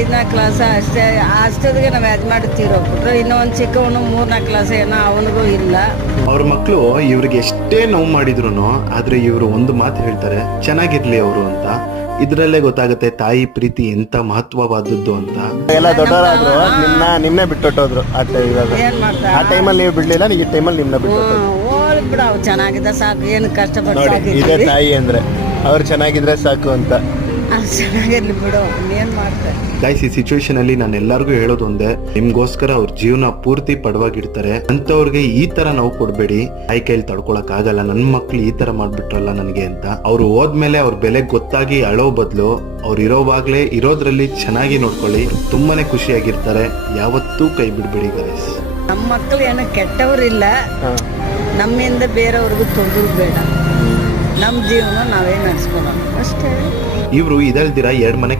5ನೇ ಕ್ಲಾಸ್ ಅಷ್ಟೇ. ಅಷ್ಟೊತ್ತಿಗೆ ನಾವು ಯಜಮಾನ್ ತೀರೋಗ್ಬಿಟ್ರು. ಇನ್ನೂ ಒಂದು ಚಿಕ್ಕವನು 3ನೇ ಕ್ಲಾಸ್ ಏನೋ, ಅವನಿಗೂ ಇಲ್ಲ. ಅವ್ರ ಮಕ್ಕಳು ಇವ್ರಿಗೆ ಎಷ್ಟೇ ನೋವು ಮಾಡಿದ್ರು ಆದ್ರೆ ಇವರು ಒಂದು ಮಾತು ಹೇಳ್ತಾರೆ, ಚೆನ್ನಾಗಿರ್ಲಿ ಅವರು ಅಂತ. ಇದ್ರಲ್ಲೇ ಗೊತ್ತಾಗುತ್ತೆ ತಾಯಿ ಪ್ರೀತಿ ಎಂತ ಮಹತ್ವವಾದದ್ದು ಅಂತ. ಎಲ್ಲ ದೊಡ್ಡವರಾದ್ರು ನಿಮ್ನೆ ಬಿಟ್ಟೊಟ್ಟೋದ್ರು ಏನ್ ಮಾಡ್ತಾರೆ, ಆ ಟೈಮಲ್ಲಿ ನೀವು ಬಿಡ್ಲಿಲ್ಲ, ಈ ಟೈಮಲ್ಲಿ ನಿಮ್ನ ಬಿಟ್ಟು ಹೋಗ್ಲಿ ಬಿಡು, ಅವ್ ಚೆನ್ನಾಗಿದ್ದ ಸಾಕು, ಏನು ಕಷ್ಟಪಟ್ಟು ನೋಡಿ. ಇದೇ ಸಾಕಿದ್ವಿ. ತಾಯಿ ಅಂದ್ರೆ ಅವ್ರು ಚೆನ್ನಾಗಿದ್ರೆ ಸಾಕು ಅಂತ. ಚೆನ್ನಾಗಿರ್ಲಿ ಬಿಡು, ಏನ್ ಮಾಡ್ತಾರೆ. ಗೈಸ್, ಈ ಸಿಚುವೇಶನ್ ಅಲ್ಲಿ ನಾನು ಎಲ್ಲರಿಗೂ ಹೇಳೋದು ಒಂದೇ, ನಿಮ್ಗೋಸ್ಕರ ಅವ್ರ ಜೀವನ ಪೂರ್ತಿ ಪಡವಾಗಿಡ್ತಾರೆ. ಅಂತವ್ರಿಗೆ ಈ ತರ ನೋವು ಕೊಡ್ಬೇಡಿ. ತಾಯಿ ಕೈಲಿ ತಡ್ಕೊಳಕ್ ಆಗಲ್ಲ, ನನ್ ಮಕ್ಳು ಈ ತರ ಮಾಡ್ಬಿಟ್ರಲ್ಲ ನನಗೆ ಅಂತ. ಅವ್ರು ಹೋದ್ಮೇಲೆ ಅವ್ರ ಬೆಲೆ ಗೊತ್ತಾಗಿ ಅಳೋ ಬದಲು ಅವ್ರು ಇರೋವಾಗ್ಲೇ ಇರೋದ್ರಲ್ಲಿ ಚೆನ್ನಾಗಿ ನೋಡ್ಕೊಳ್ಳಿ. ತುಂಬಾನೇ ಖುಷಿಯಾಗಿರ್ತಾರೆ. ಯಾವತ್ತೂ ಕೈ ಬಿಡ್ಬೇಡಿ ಗೈಸ್. ನಮ್ಮ ಮಕ್ಕಳು ಏನೋ ಕೆಟ್ಟವ್ರಿಲ್ಲ, ನಮ್ಮಿಂದ ಬೇರೆಯವ್ರಿಗೂ ತೊಂದರೆ ಬೇಡ. ನಮ್ಮ ಜೀವನ ನಾವೇ ನಡೆಸ್ಕೊಳ್ಳೋಣ ಅಷ್ಟೇ. ಇವ್ರು ಇದಲ್ದಿರ 2 ಮನೆ